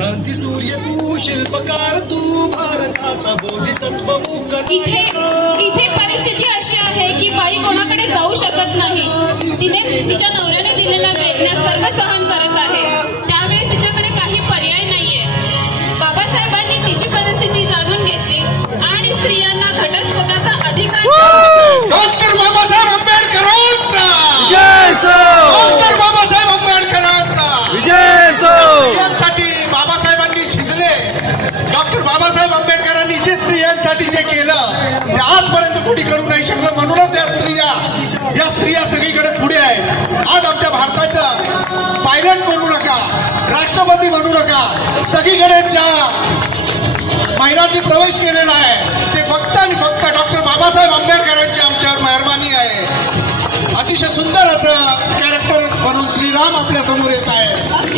क्रांती सूर्य तू, शिल्पकार तू, भारताचा बोधिसत्व मूक इथे परिस्थिती अशी आहे की बाई कोणाकडे जाऊ शकत नाही. तिने तिच्या नवऱ्याने दिलेल्या वेदना सर्व सहन करत आहे. त्यावेळेस तिच्याकडे काही पर्याय नाहीये. बाबासाहेबांनी तिची परिस्थिती जाणून घेतली आणि स्त्रियांना घटस्फोटाचा अधिकार डॉक्टर बाबासाहेब आंबेडकरांचा डॉक्टर बाबासाहेब आंबेडकरांचा स्त्रियांसाठी बाबासाहेबांनी झिजले. डॉक्टर बाबासाहेब आंबेडकरांनी जे स्त्रियांसाठी जे केलं ते आजपर्यंत कुठे करू नाही शकलं. म्हणूनच या स्त्रिया सगळीकडे पुढे आहेत. आज आमच्या भारताचं पायलट म्हणू नका, राष्ट्रपती म्हणू नका, सगळीकडे ज्या महिलांनी प्रवेश केलेला आहे ते फक्त आणि फक्त डॉक्टर बाबासाहेब आंबेडकरांची आमच्यावर मेहरबानी आहे. अतिशय सुंदर असं कॅरेक्टर म्हणून श्रीराम आपल्या समोर येत आहे.